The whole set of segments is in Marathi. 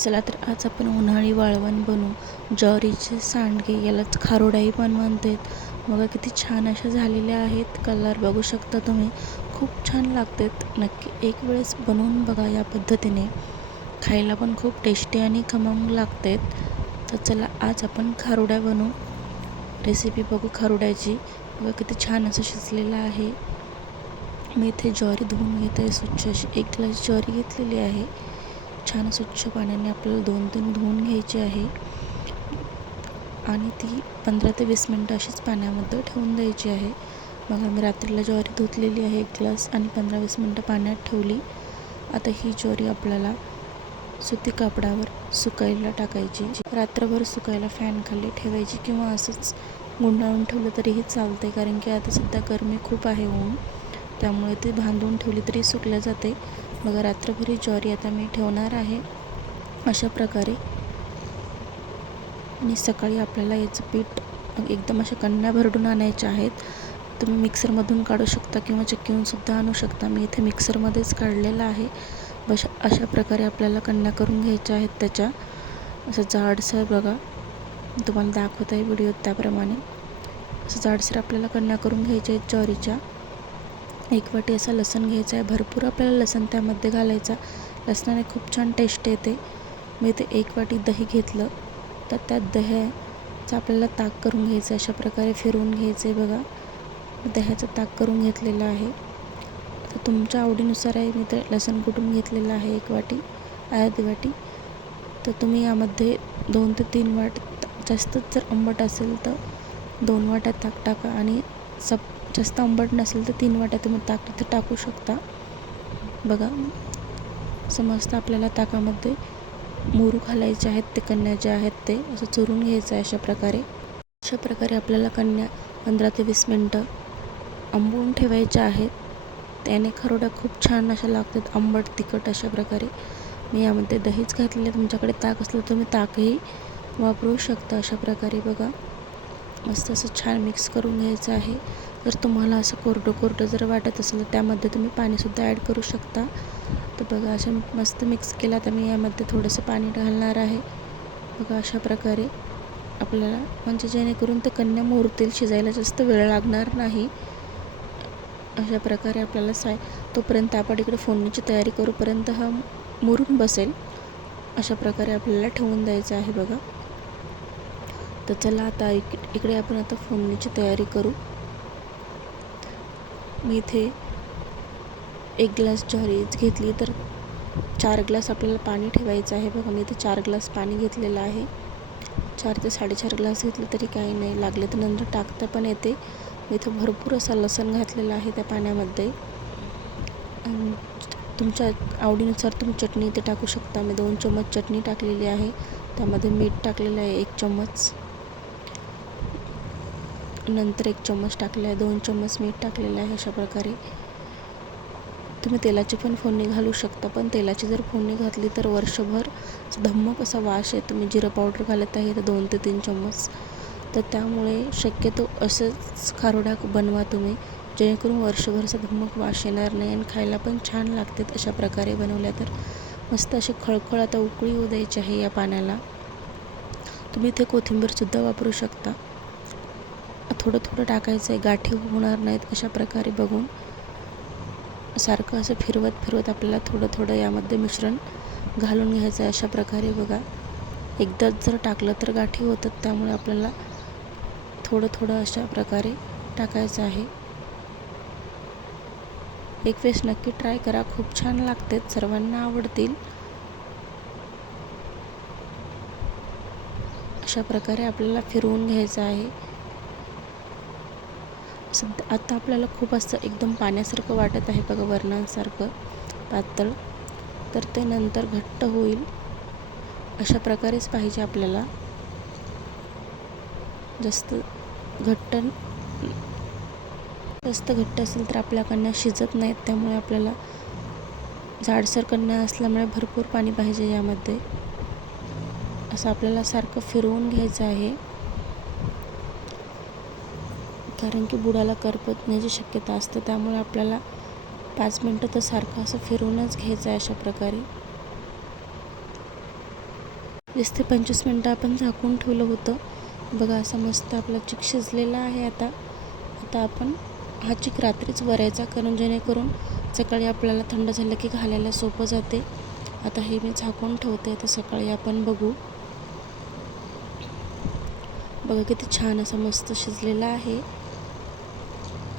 चला तर आज आपण उन्हाळी वाळवण बनवू. ज्वारीचे सांडगे, यालाच खारोडाई पण म्हणतात. बघा किती छान अशा झालेल्या आहेत. कलर बघू शकता तुम्ही, खूप छान लागतात. नक्की एक वेळेस बनवून बघा. या पद्धतीने खायला पण खूप टेस्टी आणि खमंग लागतात. तर चला आज आपण खारोड्या बनवू. रेसिपी बघू खारोड्याची. बघा किती छान असं शिजलेलं आहे. मी इथे ज्वारी धुवून घेत आहे स्वच्छ अशी. 1 ग्लास ज्वारी घेतलेली आहे. छान स्वच्छ पाण्याने आपल्याला 2-3 धुवून घ्यायची आहे आणि ती 15 ते 20 मिनटं अशीच पाण्यामध्ये ठेवून द्यायची आहे. मग आम्ही रात्रीला ज्वारी धुतलेली आहे 1 ग्लास आणि 15-20 मिनटं पाण्यात ठेवली. आता ही ज्वारी आपल्याला सुती कापडावर सुकायला टाकायची. रात्रभर सुकायला फॅन खाली ठेवायची किंवा असंच गुंडाळून ठेवलं तरीही चालते, कारण की आता सध्या गरमी खूप आहे, ऊन, त्यामुळे ती बांधून ठेवली तरी सुकल्या जाते. बघा रात्रभर ज्वारी आता मी ठेवणार आहे अशा प्रकारे. आणि सकाळी आपल्याला याचं पीठ एकदम अशा कण्या भरडून आणायच्या आहेत. तुम्ही मिक्सरमधून काढू शकता किंवा चक्कीहूनसुद्धा आणू शकता. मी इथे मिक्सरमध्येच काढलेलं आहे. अशा प्रकारे आपल्याला कण्या करून घ्यायच्या आहेत. त्याच्या असं जाडसर बघा, तुम्हाला दाखवत आहे व्हिडिओत त्याप्रमाणे असं जाडसर आपल्याला कण्या करून घ्यायच्या आहेत ज्वारीच्या. 1 वाटी असा लसूण घ्यायचा आहे. भरपूर आपल्याला लसूण त्यामध्ये घालायचा. लसणाने खूप छान टेस्ट येते. मी इथे 1 वाटी दही घेतलं, तर त्या दह्याचं आपल्याला ताक करून घ्यायचं. अशा प्रकारे फिरवून घ्यायचं आहे. बघा दह्याचं ताक करून घेतलेलं आहे. तर तुमच्या आवडीनुसार आहे. मी तर लसूण कुटून घेतलेलं आहे 1 वाटी, अर्धी वाटी. तर तुम्ही यामध्ये 2 ते 3 वाट, जास्तच जर आंबट असेल तर 2 वाट्या ताक टाका आणि जास्त आंबट नसेल तर 3 वाट्या तुम्ही ताक तिथे टाकू शकता. बघा समजतं आपल्याला. ताकामध्ये मोहरू घालायचे आहेत. ते कण्या ज्या आहेत ते असं चुरून घ्यायचं आहे अशा प्रकारे आपल्याला कण्या 15 ते 20 मिनटं आंबवून ठेवायच्या आहेत. त्याने खारोड्या खूप छान अशा लागतात, आंबट तिखट अशा प्रकारे. मी यामध्ये दहीच घातलेलं. तुमच्याकडे ताक असलं तर तुम्ही ताकही वापरू शकता. अशा प्रकारे बघा मस्त असं छान मिक्स करून घ्यायचं आहे. जर तुम्हाला असं कोरडं जर वाटत असेल तर त्यामध्ये तुम्ही पाणीसुद्धा ॲड करू शकता. तर बघा असं मस्त मिक्स केला. तर मी यामध्ये थोडंसं पाणी घालणार आहे. बघा अशा प्रकारे आपल्याला, म्हणजे जेणेकरून ते कण्या मुरतील, शिजायला जास्त वेळ लागणार नाही. अशा प्रकारे आपल्याला तोपर्यंत आपण इकडे फोडणीची तयारी करूपर्यंत हा मुरून बसेल. अशा प्रकारे आपल्याला ठेवून द्यायचं आहे. बघा तर चला आता इकडे आपण आता फोडणीची तयारी करू. मी इथे 1 ग्लास ज्वारीच घेतली तर 4 ग्लास आपल्याला पाणी ठेवायचं आहे. बघा मी इथे 4 ग्लास पाणी घेतलेलं आहे. 4 ते 4.5 ग्लास घेतलं तरी काही नाही, लागले तर नंतर टाकता पण येते. मी इथं भरपूर असा लसूण घातलेला आहे त्या पाण्यामध्ये. तुमच्या आवडीनुसार तुम्ही चटणी इथे टाकू शकता. मी 2 चम्मच चटणी टाकलेली आहे. त्यामध्ये मीठ टाकलेलं आहे 1 चम्मच, नंतर 1 चम्मच टाकलं आहे, 2 चम्मच मीठ टाकलेलं आहे. अशा प्रकारे तुम्ही तेलाची पण फोडणी घालू शकता, पण तेलाची जर फोडणी घातली तर वर्षभर धम्मक असा वास आहे. तुम्ही जिरं पावडर घालत आहे तर 2 ते 3 चम्मच. तर त्यामुळे शक्यतो असंच खारोड्या बनवा तुम्ही, जेणेकरून वर्षभर असा धम्मक वास येणार नाही आणि खायला पण छान लागतात. अशा प्रकारे बनवल्या तर मस्त असे खळखळ आता उकळी येऊ द्यायची आहे या पाण्याला. तुम्ही इथे कोथिंबीरसुद्धा वापरू शकता. थोडं टाकायचं आहे, गाठी होणार नाहीत. अशा प्रकारे बघून सारखं असं फिरवत आपल्याला थोडं यामध्ये मिश्रण घालून घ्यायचं आहे. अशा प्रकारे बघा, एकदाच जर टाकलं तर गाठी होतात, त्यामुळे आपल्याला थोडं अशा प्रकारे टाकायचं आहे. एक वेळेस नक्की ट्राय करा, खूप छान लागतात, सर्वांना आवडतील. अशा प्रकारे आपल्याला फिरवून घ्यायचं आहे. आता आपल्याला खूप असं एकदम पाण्यासारखं वाटत आहे बघा, वरणांसारखं पातळ, तर ते नंतर घट्ट होईल. अशा प्रकारेच पाहिजे आपल्याला. जास्त घट्ट असेल तर आपल्या कण्या शिजत नाहीत. त्यामुळे आपल्याला जाडसर कण्या असल्यामुळे भरपूर पाणी पाहिजे यामध्ये. असं आपल्याला सारखं फिरवून घ्यायचं आहे, कारण की बुडाला करपण्याची शक्यता असते. त्यामुळे आपल्याला 5 मिनटं तर सारखं असं फिरवूनच घ्यायचं आहे. अशा प्रकारे 20 ते 25 मिनटं आपण झाकून ठेवलं होतं. बघा असा मस्त आपला चिक शिजलेला आहे. आता आपण हा चिक रात्रीच वरायचा, कारण जेणेकरून सकाळी आपल्याला थंड झालं की घालायला सोपं जाते. आता हे मी झाकून ठेवते, तर सकाळी आपण बघू. बघा किती छान असा मस्त शिजलेला आहे.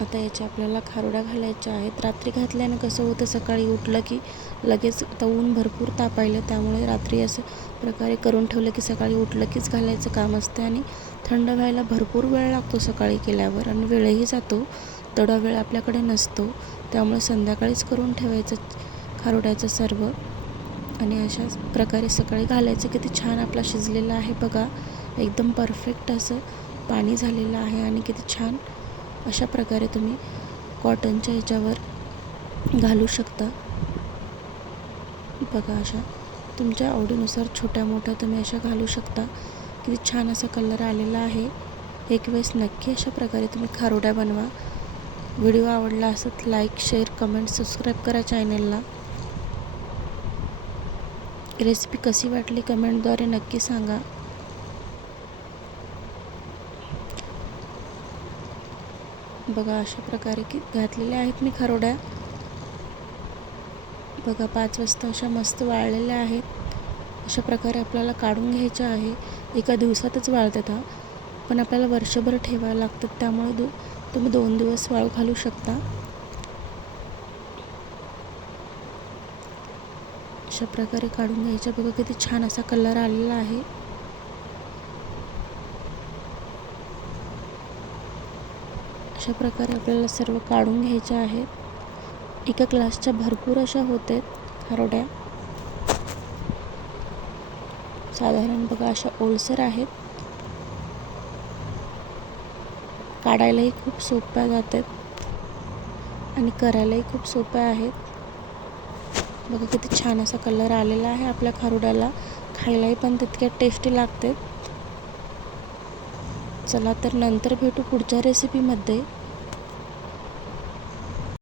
आता याच्या आपल्याला खारोड्या घालायच्या आहेत. रात्री घातल्यानं कसं होतं, सकाळी उठलं की लगेच, आता ऊन भरपूर तापायलं, त्यामुळे रात्री असं प्रकारे करून ठेवलं की सकाळी उठलं कीच घालायचं काम असते. आणि थंड व्हायला भरपूर वेळ लागतो सकाळी केल्यावर, आणि वेळही जातो, तेवढा वेळ आपल्याकडे नसतो. त्यामुळे संध्याकाळीच करून ठेवायचं खारोड्याचं सर्व, आणि अशा प्रकारे सकाळी घालायचं. किती छान आपला शिजलेला आहे बघा, एकदम परफेक्ट असं पाणी झालेलं आहे. आणि किती छान अशा प्रकारे तुम्ही कॉटनच्या ह्याच्यावर घालू शकता. बघा अशा तुमच्या आवडीनुसार छोट्या मोठ्या तुम्ही अशा घालू शकता. किती छान असा कलर आलेला आहे. एक वेळेस नक्की अशा प्रकारे तुम्ही खारोड्या बनवा. व्हिडिओ आवडला असेल लाईक, शेअर, कमेंट, सबस्क्राईब करा चॅनलला. रेसिपी कशी वाटली कमेंटद्वारे नक्की सांगा. बघा अशा प्रकारे की घातलेल्या आहेत मी खारोड्या. बघा 5 वाजता अशा मस्त वाळलेल्या आहेत. अशा प्रकारे आपल्याला काढून घ्यायच्या आहे. एका दिवसातच वाळतात हा, पण आपल्याला वर्षभर ठेवायला लागतात, त्यामुळे तुम्ही 2 दिवस वाळू घालू शकता. अशा प्रकारे काढून घ्यायच्या. बघा किती छान असा कलर आलेला आहे. अशा प्रकारे आपल्याला सर्व काढून घ्यायच्या आहेत. एका ग्लासच्या भरपूर अशा होत आहेत खारोड्या. साधारण बघा अशा ओलसर आहेत. काढायलाही खूप सोप्या जातात आणि करायलाही खूप सोप्या आहेत. बघा किती छान असा कलर आलेला आहे आपल्या खारोड्याला. खायलाही पण तितक्या टेस्टी लागते. चला तर नंतर भेटू पुढच्या रेसिपीमध्ये.